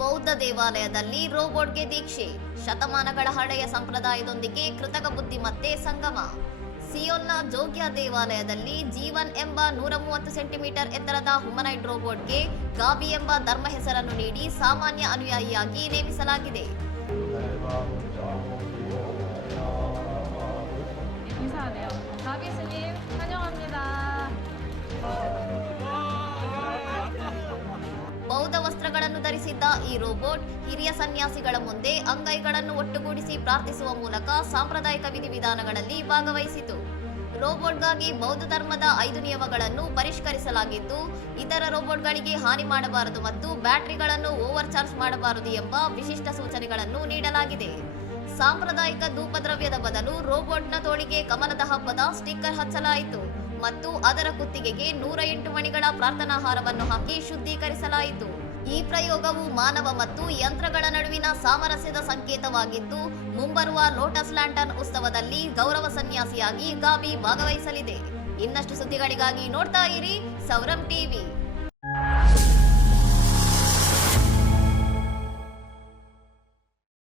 ಬೌದ್ಧ ದೇವಾಲಯದಲ್ಲಿ ರೋಬೋಟ್ಗೆ ದೀಕ್ಷೆ, ಶತಮಾನಗಳ ಹಳೆಯ ಸಂಪ್ರದಾಯದೊಂದಿಗೆ ಕೃತಕ ಬುದ್ಧಿಮತ್ತೆ ಸಂಗಮ. ಸಿಯೋಲ್ನ ಜೋಗ್ಯ ದೇವಾಲಯದಲ್ಲಿ ಜೀವನ್ ಎಂಬ 130 ಸೆಂಟಿಮೀಟರ್ ಎತ್ತರದ ಹ್ಯುಮನಾಯ್ಡ್ ರೋಬೋಟ್ಗೆ ಗಾಬಿ ಎಂಬ ಧರ್ಮ ಹೆಸರನ್ನು ನೀಡಿ ಸಾಮಾನ್ಯ ಅನುಯಾಯಿಯಾಗಿ ನೇಮಿಸಲಾಗಿದೆ. ಬೌದ್ಧ ವಸ್ತ್ರಗಳನ್ನು ಧರಿಸಿದ್ದ ಈ ರೋಬೋಟ್ ಹಿರಿಯ ಸನ್ಯಾಸಿಗಳ ಮುಂದೆ ಅಂಗೈಗಳನ್ನು ಒಟ್ಟುಗೂಡಿಸಿ ಪ್ರಾರ್ಥಿಸುವ ಮೂಲಕ ಸಾಂಪ್ರದಾಯಿಕ ವಿಧಿವಿಧಾನಗಳಲ್ಲಿ ಭಾಗವಹಿಸಿತು. ರೋಬೋಟ್ಗಾಗಿ ಬೌದ್ಧ ಧರ್ಮದ 5 ನಿಯಮಗಳನ್ನು ಪರಿಷ್ಕರಿಸಲಾಗಿದ್ದು, ಇತರ ರೋಬೋಟ್ಗಳಿಗೆ ಹಾನಿ ಮಾಡಬಾರದು ಮತ್ತು ಬ್ಯಾಟರಿಗಳನ್ನು ಓವರ್ ಚಾರ್ಜ್ ಮಾಡಬಾರದು ಎಂಬ ವಿಶಿಷ್ಟ ಸೂಚನೆಗಳನ್ನು ನೀಡಲಾಗಿದೆ. ಸಾಂಪ್ರದಾಯಿಕ ಧೂಪದ್ರವ್ಯದ ಬದಲು ರೋಬೋಟ್ನ ತೋಳಿಗೆ ಕಮಲದ ಹಬ್ಬದ ಸ್ಟಿಕ್ಕರ್ ಹಚ್ಚಲಾಯಿತು ಮತ್ತು ಅದರ ಕುತ್ತಿಗೆಗೆ 108 ಮಣಿಗಳ ಪ್ರಾರ್ಥನಾಹಾರವನ್ನು ಹಾಕಿ ಶುದ್ಧೀಕರಿಸಲಾಯಿತು. ಈ ಪ್ರಯೋಗವು ಮಾನವ ಮತ್ತು ಯಂತ್ರಗಳ ನಡುವಿನ ಸಾಮರಸ್ಯದ ಸಂಕೇತವಾಗಿದ್ದು, ಮುಂಬರುವ ಲೋಟಸ್ ಲ್ಯಾಂಟರ್ನ್ ಉತ್ಸವದಲ್ಲಿ ಗೌರವ ಸನ್ಯಾಸಿಯಾಗಿ ಗಾಬಿ ಭಾಗವಹಿಸಲಿದೆ. ಇನ್ನಷ್ಟು ಸುದ್ದಿಗಳಿಗಾಗಿ ನೋಡ್ತಾ ಇರಿ ಸೌರಂ ಟಿವಿ.